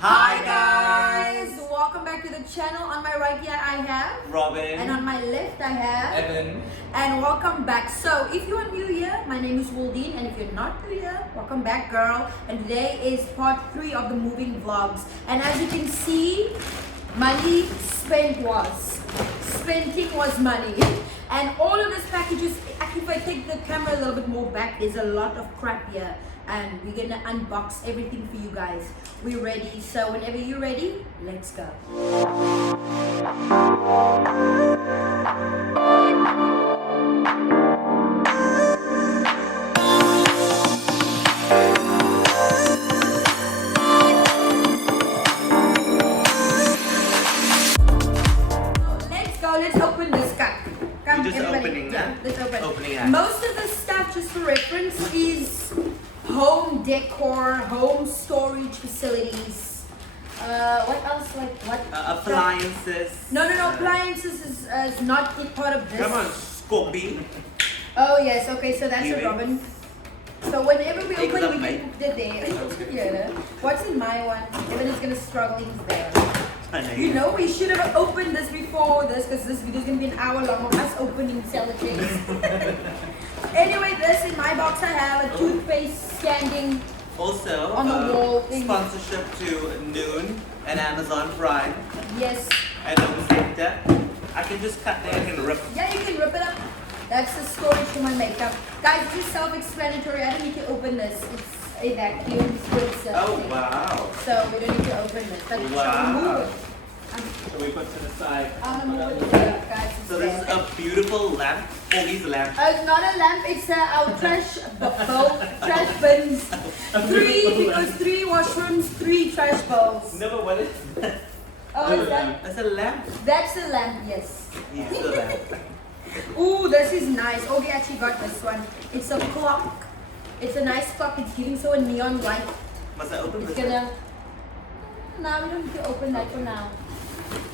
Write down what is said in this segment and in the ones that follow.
Hi guys! Welcome back to the channel. On my right here I have Robin. and on my left I have Evan. And welcome back. So if you are new here, my name is Waldine, and if you're not new here, welcome back girl. And today is part 3 of the moving vlogs. And as you can see, money spent was. Spending was money. And all of this packages, actually if I take the camera a little bit more back, there's a lot of crap here. And we're gonna unbox everything for you guys. We're ready, so whenever you're ready, let's go. Let's go, let's open this cup. Come, You're just everybody. opening Yeah, that? let's open. Opening that. Most of the stuff, just for reference, is home decor, home storage facilities. What else? Like what? Appliances. No. Appliances is not a part of this. Come on, Scorpy. Oh yes. Okay. So that's Kiwi. a Robin. So whenever we Eggs open, up, we mate. can put it there. Yeah. What's in my one? Evan is gonna struggle. He's there. You know, we should have opened this before this, because this video is gonna be an hour long of us opening sellotape. Anyway, this in my box I have a toothpaste standing. Also, On the wall thing. sponsorship to NooN and Amazon Prime Yes. and Home Sector. I can just cut there and rip. Yeah, you can rip it up. That's the storage for my makeup. Guys, this is self-explanatory. I don't need to open this. It's a vacuum. It's good stuff. Oh wow. So we don't need to open this. But Wow. shall we move it? So we put to the side. I'm gonna move it there, guys. It's So this is there. a beautiful lamp. Foggy's lamp. It's not a lamp, it's our trash bowl, trash bins. 3, because 3 washrooms, 3 trash bowls. No, but what is that? Oh, is that? That's a lamp. That's a lamp, yes. Yes, a lamp. Ooh, this is nice. Ogie actually got this one. It's a clock. It's a nice clock. It's giving so a neon light. Must I open It's this? gonna. No, we don't need to open that for now.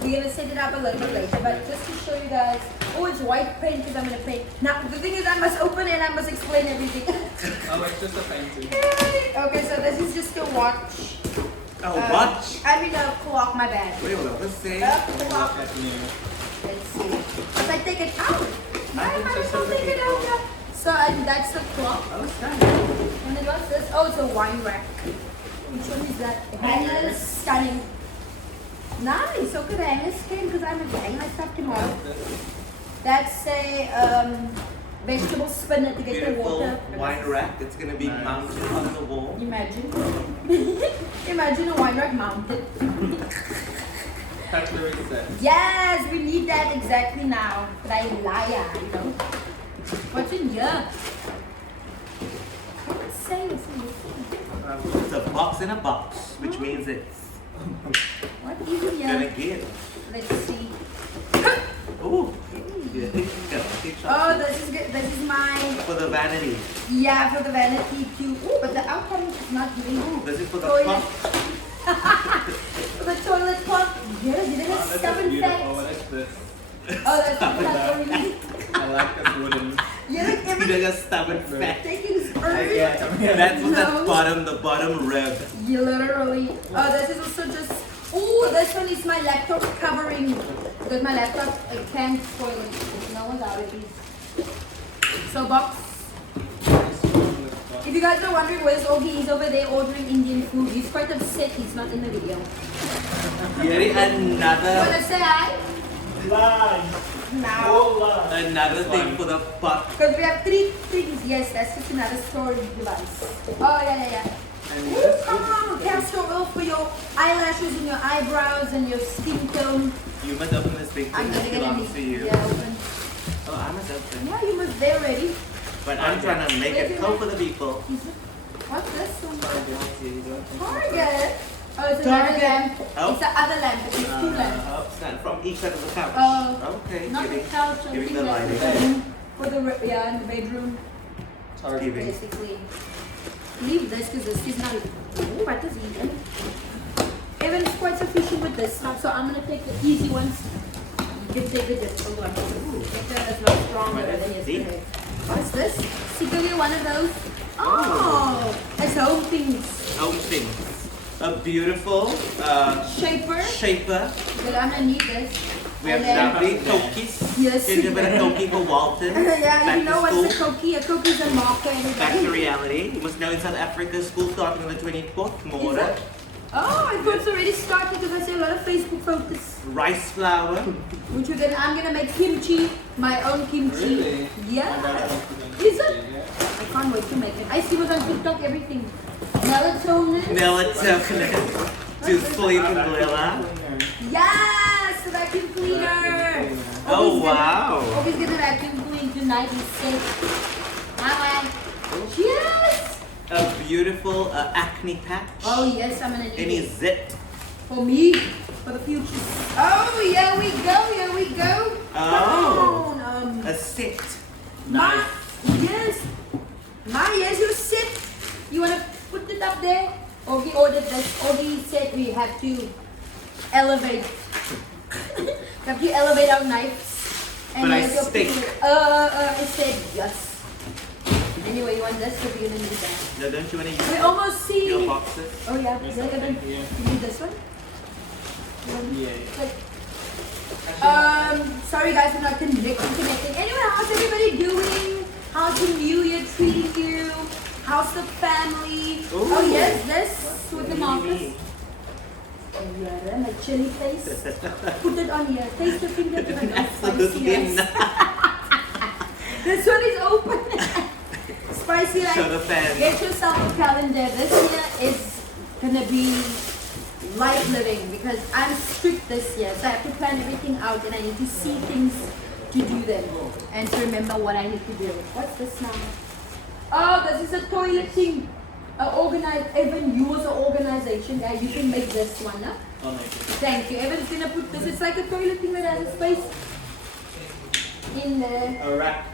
We're gonna set it up a little bit later, but just to show you guys. Oh, it's white paint because I'm gonna paint. Now, the thing is, I must open it and I must explain everything. Oh, it's just a painting. Okay, so this is just a watch. Oh, watch. I mean a clock, my bad. Wait, hold on. Let's see. Clock. At new. Let's see. If I take it out, I think might as so, well take it out. Yeah. So that's the clock. Oh, it's nice. And then what's this? Oh, it's a wine rack. Which one is that? Hangers. Stunning. Nice. Okay, the hangers came because I'm hanging my stuff tomorrow. That's a vegetable spinner to get the Beautiful water. wine rack. It's gonna be Nice. mounted on the wall. Imagine. Imagine a wine rack mounted. Cutlery set. Yes, we need that exactly now. But I liar, you know. What's in here? What's saying? It's a box in a box, which means it's What is in gonna here? give. Let's see. Ooh. Yeah, keep Oh, shot. this is good. This is my, For the vanity. yeah, for the vanity too. Ooh, but the outcome is not giving. Ooh, This is for the toilet. pump. For the toilet pump. Yeah, you didn't Oh, this stop is in beautiful. fact. What is this? Oh, that's already. I like this wooden. You're like You every just stubborn fat. taking spurs. That's what No. the bottom rib. You literally. Oh, this is also just. Oh, this one is my laptop covering. Because my laptop I can't spoil it. There's no one's out of these. So box. If you guys are wondering where's Ogie, he's over there ordering Indian food. He's quite upset he's not in the video. Here another Wanna say hi? Now. another thing for the pot. Because we have 3 things. Yes, that's just another storage device. Oh, yeah. And Ooh, this come on, castor oil for your eyelashes and your eyebrows and your skin tone. You must open this big I'm thing gonna that get belongs to it. you. Yeah, open. Oh, I must open. Yeah, you must. They're ready. But I'm trying to make it cool for the people. What's this one? Target. Target. Oh, it's another Target. lamp. Oh. It's the other lamp. It's 2 lamps. From each side of the couch. Oh, Okay. not the giving- couch. I giving think the that's the lighting. bedroom. For the in the bedroom, target. Giving. basically. Leave this because this is not. Ooh, what is even? Evan is quite sufficient with this stuff, so I'm gonna take the easy ones. You can take the difficult ones. Ooh, that's not stronger What is than it? yesterday. What's this? Secretly one of those. Oh, it's home things. Home things. a beautiful Shaper. shaper. But I'm gonna need this. We have And then- lovely cookies. Yes. Here's a bit of cookie for Walton. Yeah, Back you know to what's a school. cookie? A cookie is a marker. Back to Everybody. reality. You must know in South Africa, school starting on the 24th. Is More. it? Oh, I thought it's already started because I see a lot of Facebook photos. Rice flour. Which I'm gonna make kimchi, my own kimchi. Really? Yeah. My dad wants to make Is it? kimchi, yeah. I can't wait to make it. I see what's on TikTok, everything. Melatonin. Melatonin. To sleep in Lila. Yes, the vacuum cleaner. Oh, wow. Always gonna vacuum clean tonight. He's sick. Bye. Yes. A beautiful acne patch. Oh yes, I'm gonna need Any it zit. for me, for the future. Oh, here we go. Here we go. Oh. Come on, A set. Ma, Nice. yes. Ma, yes, you sit. You wanna put it up there? Ogie ordered this. Ogie said we have to elevate. We have to elevate our knives. But I we have to stink. put it- I said yes. Anyway, you want this, so we're gonna need that. No, don't you want to We use almost see. your boxes? Oh yeah, Yes, you're gonna. thank you. You need this one. You want- Yeah. like, sorry guys, we're not connecting. Anyway, how's everybody doing? How's the new year treating you? How's the family? Ooh. Oh yes, this with the markers. Oh yeah, my chili taste. Put it on here. Taste the finger. Absolutely Spicy not. rice. This one is open. Spicy rice. Show the fans. Get yourself a calendar. This year is gonna be life living because I'm strict this year, so I have to plan everything out and I need to see things to do them and to remember what I need to do. What's this now? Oh, this is a toilet thing. Evan, you was an organization guy. You can make this one, huh? I'll make it. Thank you. Evan's gonna put this. It's like a toilet thing that has a space in there. A rack.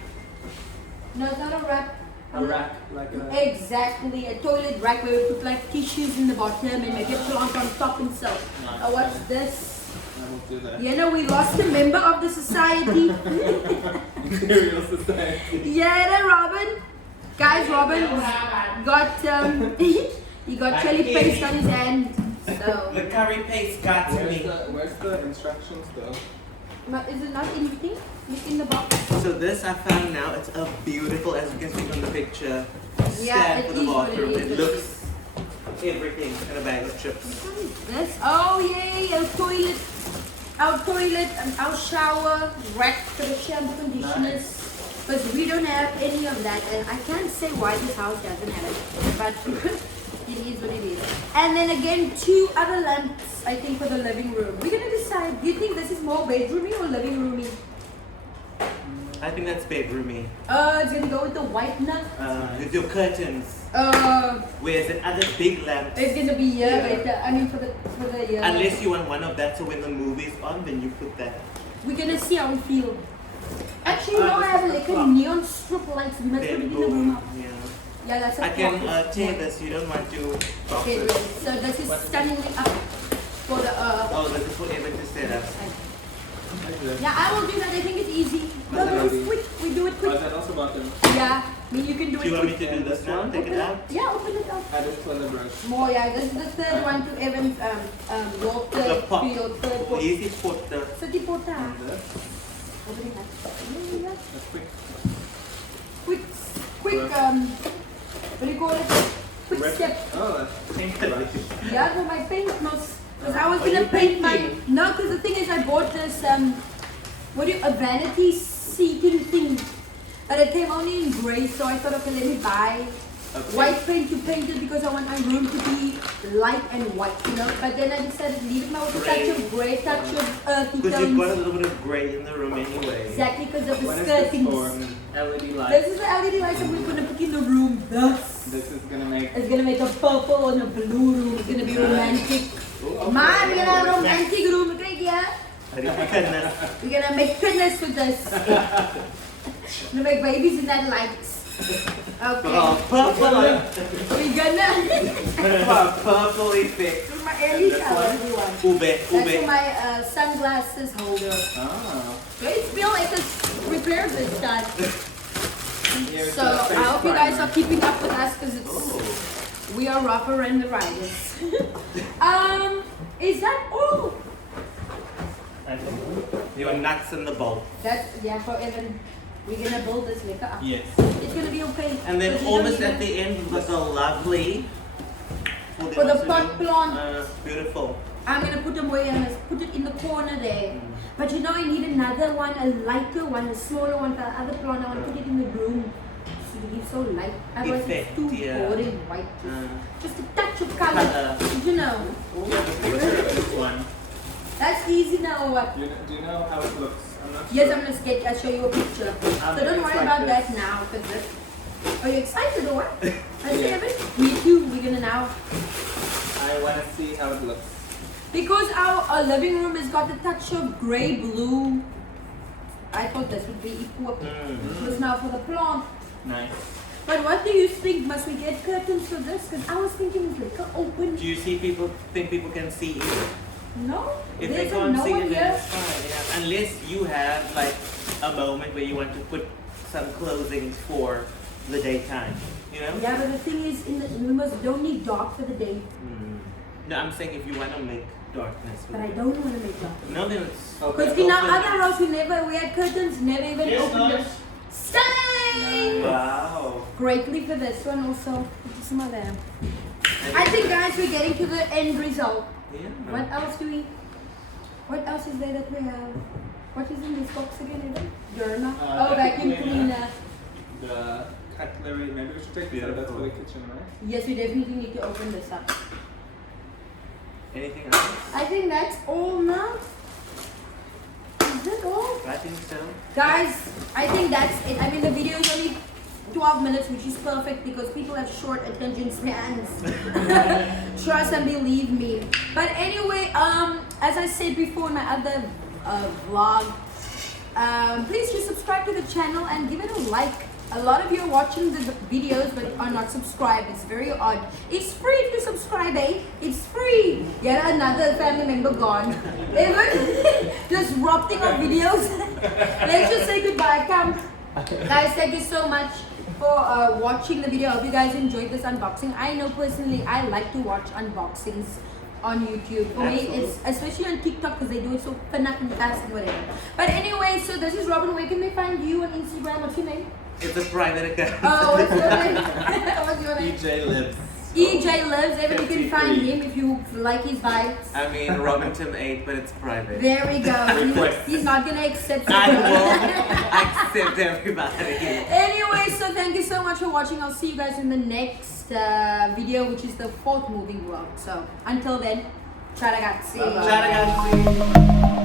No, it's not a wrap. A rack. Like a... Exactly, a toilet rack where we put like tissues in the bottom and make a plant on top and so. Nice. Oh, what's this? I will do that. You know, we lost a member of the society. Imperial Society. Yeah, Robin. Guys, Robin got he got chili paste on his hand. So, The curry paste got to me. Where's the instructions though? is it not anything? It's in the box. So this I found now, it's a beautiful, as you can see from the picture, Yeah, stand it for the is what it bathroom. is, It it looks is. everything in a bag of chips. What is this? Oh yay, our toilet, our shower rack for the shampoo conditioners. But we don't have any of that, and I can't say why this house doesn't have it, but it is what it is. And then again, 2 other lamps, I think, for the living room. We're gonna decide. Do you think this is more bedroomy or living roomy? I think that's bedroomy. It's gonna go with the white nut. With your curtains. Whereas the other big lamp, It's gonna be here, Yeah. better. I mean, for the unless you want one of that, so when the movie's on, then you put that. we're gonna see how we feel. Actually, no, I have like a neon strip lights. We must put it Then in the room. boom. Yeah. Yeah, that's a I can clock. tear this. You don't want to box Okay, it. wait. So this is standing up for the Oh, this is for Evan to set up. Like this. Yeah, I will do that. I think it's easy. No, That's no, it's easy. quick. We do it Oh, quick. that also button. Yeah, I mean you can do Do it you want me quick. to do this one? Take Open it out? Yeah, open it up. Add it to the brush. More, yeah. This is the third one to Evan's your The third pot. to your third pot. Easy put the. So the porta. And this. Open it up. Yeah. That's quick. Quick, what do you call it? Quick Red- step. Oh, that's pink brush. Yeah, for my paint nose. Because I was Are gonna you paint my. painting? No, because the thing is, I bought this a vanity seeking thing, but it came only in grey. So I thought, okay, let me buy Okay. white paint to paint it because I want my room to be light and white, you know. But then I decided to leave it now with a touch Grey. of grey, touch of earthy Because you've got a tones. little bit of grey in the room anyway. Exactly because of the What is this for? skirtings. LED light. This is the LED lights that we're gonna put in the room. Thus. This is gonna make. It's gonna make a purple and a blue room. It's gonna be romantic. Oh, Man, we're gonna have a romantic room. Kijk, yeah? Goodness. We're gonna make goodness with this. We're gonna make babies in that light. Okay. Oh, purple. We're gonna. Purple effect. This is my early shower, everyone. Ube, That's for ube. my sunglasses holder. Ah. It's feel like it's repaired this time. Here's So the I face hope you guys primer. are keeping up with us because it's. Oh. We are rougher and the riders. Is that all? I think. Your nuts in the bolt. That's, yeah, for Evan. We're gonna build this later up. Yes. It's gonna be okay. And then But you almost don't at the end, we've got the lovely. For the pot plant. Beautiful. I'm gonna put them away and let's put it in the corner there. But you know, I need another one, a lighter one, a smaller one for the other plant. I want to put it in the room. So it's so light. Otherwise Effect, it's too yeah. boring white. Uh, Just a touch of color. Did you know? We have a picture of this one. That's easy now or what? Do you know how it looks? I'm not Yes, sure. I'm gonna sketch. I'll show you a picture. So don't it's worry like about this. that now. Are you excited or what? Let's see, Yeah. Evan. Me too. We're gonna now. I want to see how it looks. Because our living room has got a touch of grey blue. I thought this would be equipped. This now for the plant. Nice. But what do you think? Must we get curtains for this? Because I was thinking it's like an open. do you think people can see you? No, If there's they can't no see one it, then here. it's fine. Yeah. Unless you have like a moment where you want to put some clothing for the daytime. You know? Yeah, but the thing is, don't need dark for the day. No, I'm saying if you want to make darkness. But I don't want to make dark. No, then it's. Because in our other house, we had curtains, never even Yes, opened them. nice. Same! Wow. Greatly for this one also. Put some of them. I think, guys, we're getting to the end result. Yeah. What else is there that we have? What is in this box again, Evan? Journal. Oh, vacuum cleaner. The cutlery. Maybe we should take this out. That's for the kitchen, right? Yes, we definitely need to open this up. Anything else? I think that's all now. Is that all? I think so. Guys, I think that's it. I mean, the video is only 12 minutes, which is perfect because people have short attention spans. Trust and believe me. But anyway, as I said before in my other vlog, please just subscribe to the channel and give it a like. A lot of you are watching the videos but are not subscribed. It's very odd. It's free if you subscribe, eh? It's free. Yet another family member gone. Even just rotting on videos. Let's just say goodbye. Come. Guys, thank you so much for watching the video. I hope you guys enjoyed this unboxing. I know personally I like to watch unboxings on YouTube. For me, it's especially on TikTok because they do it so fast and whatever. But anyway, so this is Robin. Where can they find you on Instagram? What's your name? It's a private account. Oh, what's your name? What's your name? EJ lives. EJ Lives. Evan, you can find him if you like his vibes. I mean, Robinton 8, but it's private. There we go. Request. He's not gonna accept it. I will accept everybody. Anyway, so thank you so much for watching. I'll see you guys in the next video, which is the 4th moving vlog. So until then, ciao ragazzi. Bye-bye. Ciao ragazzi.